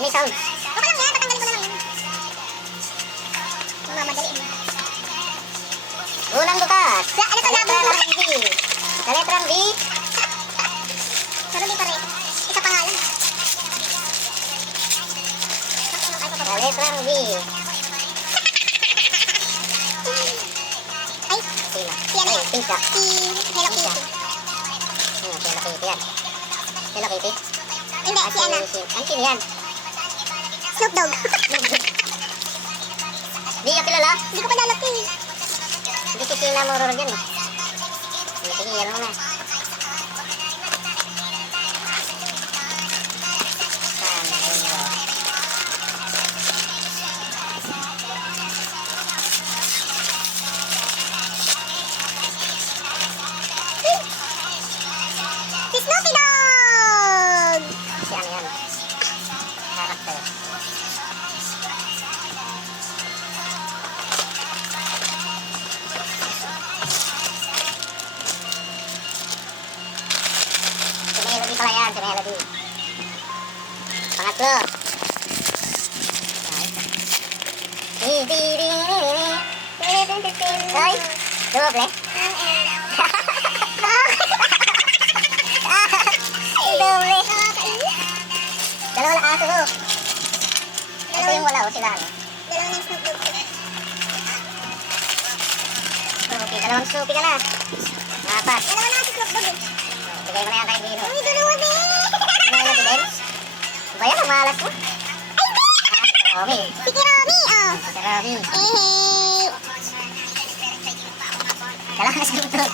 Ano yung sound? Okay lang yan, tatanggalin ko na lang yan. Mamadali mo. Unang bukas. Ano to, Sa letrang labi B. Sa letrang B. Pero di pa rin. Isa pa nga lang. Sa letrang B. Ay, Sino? si ano yan? Pizza. Si Hello Kitty. Hello Kitty yan. Hello Kitty? Hindi, si Anna. Ang sino yan? Snoop Dogg. Di ka kilala? Hindi ko pa lalaki. Hindi si Tina Mororo dyan eh. Sige, yan mo na. Si Snoopy Dogg. Si ano yan? Karakter. Si Melody pala yan, si Melody. Pangatlo. Ay, doble. Doble. Dalawa lang aso mo. Ito yung wala o sila ano. Dalawa ng Snoop Dogg. Snoopy, dalawang Snoopy ka na. Apat. Dalawa na si Snoop Dogg eh. Bigay mo na yan kay Dino. Uy, dalawa din. Melody din. Ba yan, ang malas mo? Romy. Si Kirami, oh. Si Romy. Eh, Dalawa na Snoop Dogg.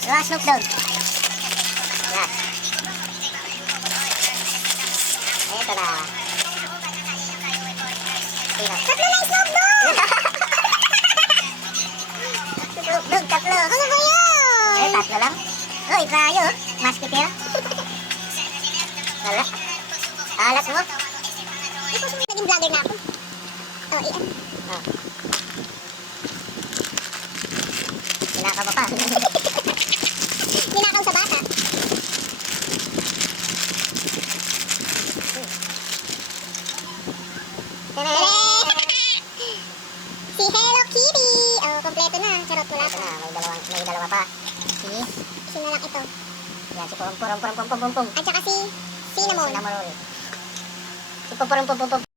Dalawa Snoop Dogg. Last. Ito na. Sino? tatlo na yung Snoop Dogg. Snoop Dogg, tatlo. Ano ba yan? Eh, tatlo lang. Uy, tayo. Masketeer. Wala. Alas mo. Naging vlogger na ako. Oh, iyan. Oh. Sinaka mo pa. Ninakaw sa bata. Si Hello Kitty. Oh, kompleto na. Charot, wala Ito pa. na, may dalawa pa. Si, Isa na lang ito. yan, si Pum Pum Pum Pum Pum Pum Pum. At saka si Cinnamon. Si Namorol. Si Pum Pum Pum Pum Pum.